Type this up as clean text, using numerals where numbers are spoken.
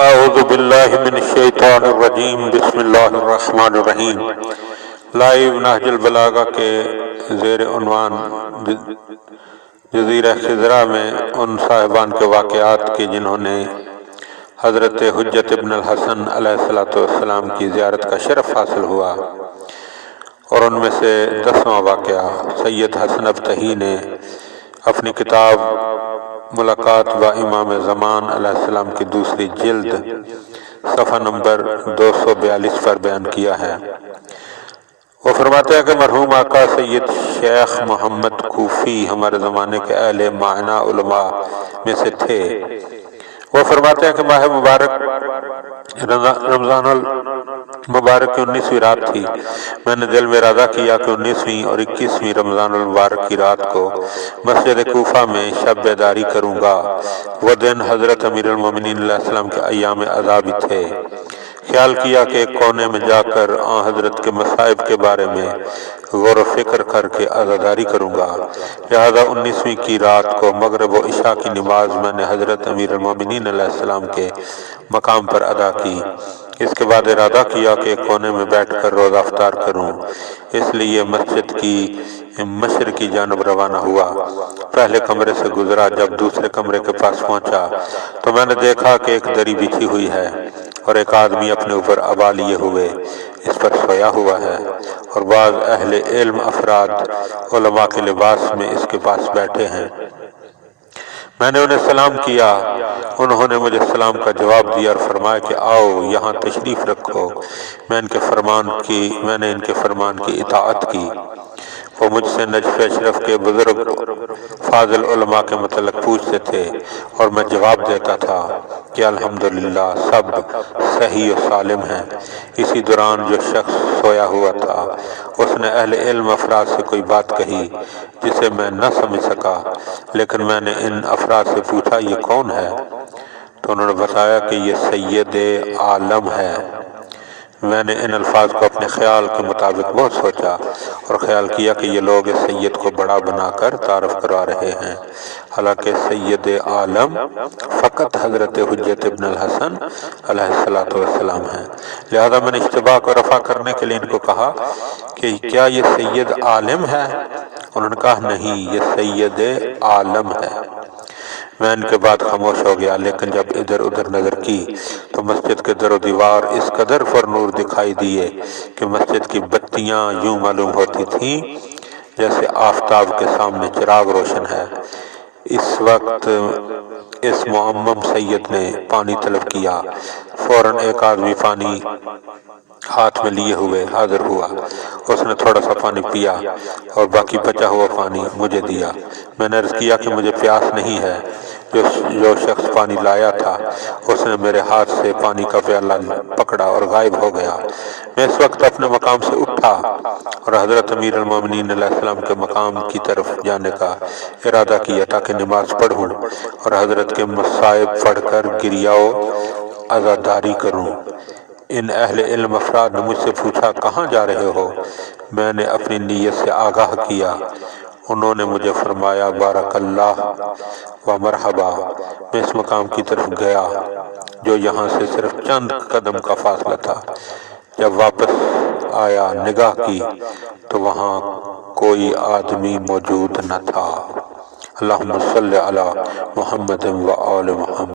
اعوذ باللہ من الشیطان الرجیم، بسم اللہ الرحمن الرحیم۔ لائیو نہج البلاغہ کے زیر عنوان جزیرہ خضرہ میں ان صاحبان کے واقعات کے جنہوں نے حضرت حجت ابن الحسن علیہ السلام کی زیارت کا شرف حاصل ہوا، اور ان میں سے 10واں واقعہ سید حسن ابتہی نے اپنی کتاب ملاقات با امام زمان علیہ السلام کی دوسری جلد صفحہ نمبر 242 پر بیان کیا ہے۔ وہ فرماتے ہیں کہ مرحوم آقا سید شیخ محمد کوفی ہمارے زمانے کے اہل معنی علماء میں سے تھے۔ وہ فرماتے ہیں کہ ماہ مبارک رمضان المبارک کی 19ویں رات تھی۔ میں نے دل میں ارادہ کیا کہ 19ویں اور 21ویں رمضان المبارک کی رات کو مسجد کوفہ میں شب بیداری کروں گا۔ وہ دن حضرت امیر المومنین علیہ السلام کے ایام عزا بھی تھے۔ خیال کیا کہ ایک کونے میں جا کر آن حضرت کے مصائب کے بارے میں غور و فکر کر کے عزاداری کروں گا۔ لہذا 19ویں کی رات کو مغرب و عشاء کی نماز میں نے حضرت امیر المومنین علیہ السلام کے مقام پر ادا کی۔ اس کے بعد ارادہ کیا کہ ایک کونے میں بیٹھ کر روزہ افطار کروں، اس لیے مسجد کی مشرقی جانب روانہ ہوا۔ پہلے کمرے سے گزرا، جب دوسرے کمرے کے پاس پہنچا تو میں نے دیکھا کہ ایک دری بچھی ہوئی ہے اور ایک آدمی اپنے اوپر عبا لیے ہوئے اس پر سویا ہوا ہے، اور بعض اہل علم افراد علماء کے لباس میں اس کے پاس بیٹھے ہیں۔ میں نے انہیں سلام کیا، انہوں نے مجھے سلام کا جواب دیا اور فرمایا کہ آؤ یہاں تشریف رکھو۔ میں نے ان کے فرمان کی اطاعت کی۔ وہ مجھ سے نجف اشرف کے بزرگ فاضل علماء کے متعلق پوچھتے تھے اور میں جواب دیتا تھا کہ الحمدللہ سب صحیح و سالم ہیں۔ اسی دوران جو شخص سویا ہوا تھا اس نے اہل علم افراد سے کوئی بات کہی جسے میں نہ سمجھ سکا، لیکن میں نے ان افراد سے پوچھا یہ کون ہے؟ تو انہوں نے بتایا کہ یہ سید عالم ہے۔ میں نے ان الفاظ کو اپنے خیال کے مطابق بہت سوچا اور خیال کیا کہ یہ لوگ اس سید کو بڑا بنا کر تعارف کروا رہے ہیں، حالانکہ سید عالم فقط حضرت حجت ابن الحسن علیہ السلام ہیں۔ لہذا میں نے اشتباہ کو رفع کرنے کے لیے ان کو کہا کہ کیا یہ سید عالم ہے؟ انہوں نے کہا نہیں، یہ سید عالم ہے۔ میں ان کے بعد خاموش ہو گیا، لیکن جب ادھر ادھر نظر کی تو مسجد کے در و دیوار اس قدر پر نور دکھائی دیے کہ مسجد کی بتیاں یوں معلوم ہوتی تھیں جیسے آفتاب کے سامنے چراغ روشن ہے۔ اس وقت اس معمم سید نے پانی طلب کیا۔ فوراً ایک آدمی پانی ہاتھ میں لیے ہوئے حاضر ہوا۔ اس نے تھوڑا سا پانی پیا اور باقی بچا ہوا پانی مجھے دیا۔ میں نے عرض کیا کہ مجھے پیاس نہیں ہے۔ جو شخص پانی لایا تھا اس نے میرے ہاتھ سے پانی کا پیالہ پکڑا اور غائب ہو گیا۔ میں اس وقت اپنے مقام سے اٹھا اور حضرت امیر المومنین علیہ السلام کے مقام کی طرف جانے کا ارادہ کیا تاکہ نماز پڑھوں اور حضرت کے مصائب پڑھ کر گریہ و عزاداری کروں۔ ان اہل علم افراد نے مجھ سے پوچھا کہاں جا رہے ہو؟ میں نے اپنی نیت سے آگاہ کیا۔ انہوں نے مجھے فرمایا بارک اللہ و مرحبا۔ میں اس مقام کی طرف گیا جو یہاں سے صرف چند قدم کا فاصلہ تھا۔ جب واپس آیا نگاہ کی تو وہاں کوئی آدمی موجود نہ تھا۔ اللہم صلی علی محمد و آل محمد۔